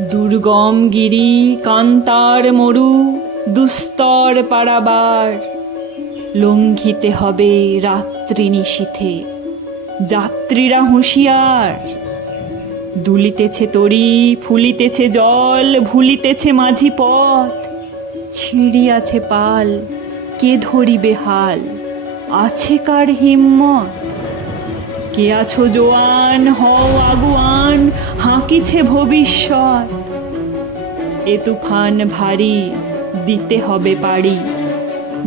দুর্গম গিরি কান্তার মরু দুস্তর পারাবার, লঙ্ঘিতে হবে রাত্রি নিশীথে, যাত্রীরা হুঁশিয়ার। দুলিতেছে তরি, ফুলিতেছে জল, ভুলিতেছে মাঝি পথ, ছিঁড়িয়াছে পাল, কে ধরিবে হাল, আছে কার হিম্মত? কে আছো জোয়ান, হও আগুয়ান, হাঁকিছে ভবিষ্যৎ। এ তুফান ভারী, দিতে হবে পাড়ি,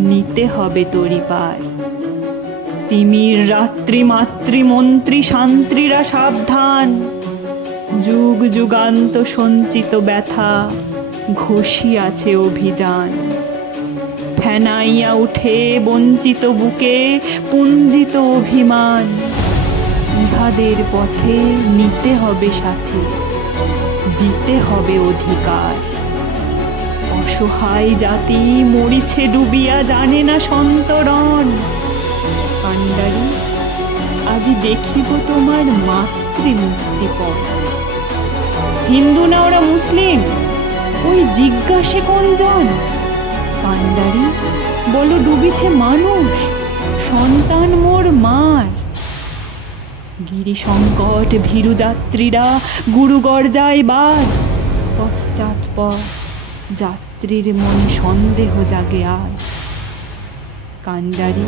নিতে হবে তরি পার। তিমির রাত্রি মাতৃমন্ত্রী শান্ত্রীরা সাবধান, যুগ যুগান্ত সঞ্চিত ব্যথা ঘষিয়াছে অভিযান। ফেনাইয়া উঠে বঞ্চিত বুকে পুঞ্জিত অভিমান, ইহাদের পথে নিতে হবে সাথে, দিতে হবে অধিকার। অসহায় জাতি মরিছে ডুবিয়া, জানে না সন্তরণ। কান্ডারি, আজি দেখিব তোমার মাতৃমূর্তিপদ। হিন্দু না ওরা মুসলিম, ওই জিজ্ঞাসে কোনজন? কান্ডারি, বলো ডুবিছে মানুষ, সন্তান মোর মার। গিরি সংকট ভীরু যাত্রীরা গুরু গর্জায় বাজ, পশ্চাৎ পথ যাত্রীর মনে সন্দেহ জাগে আজ। কান্ডারি,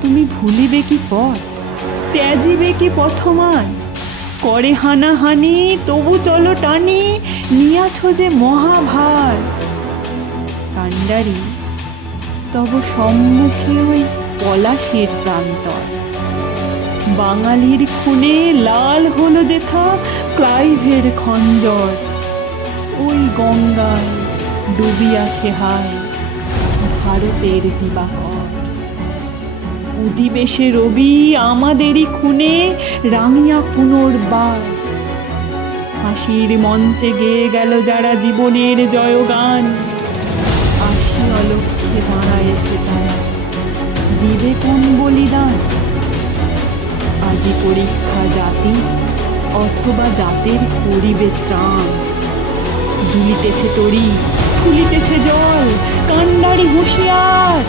তুমি ভুলিবে কি পথ, ত্যাজিবে কি পথমাজ? করে হানাহানি তবু চলো টানি, নিয়াছ যে মহাভার। কান্ডারি, তব সম্মুখে ওই পলাশির প্রান্তর, বাঙালির খুনে লাল হলো যেথা ক্লাইভের খঞ্জর। ওই গঙ্গায় ডুবিয়াছে হায় ভারতের দিবাকর। উদিবেশে রবি আমাদেরই খুনে রাঙিয়া পুনর্বার। হাসির মঞ্চে গেয়ে গেল যারা জীবনের জয়গান, আসি অলক্ষ্যে দাঁড়ায়েছে তারা, দিবে কোন বলিদান? আজি পরীক্ষা জাতি অথবা জাতের করিবে ত্রাণ। দুলিতেছে তরি, ফুলিতেছে জল, কান্ডারি হুঁশিয়ার।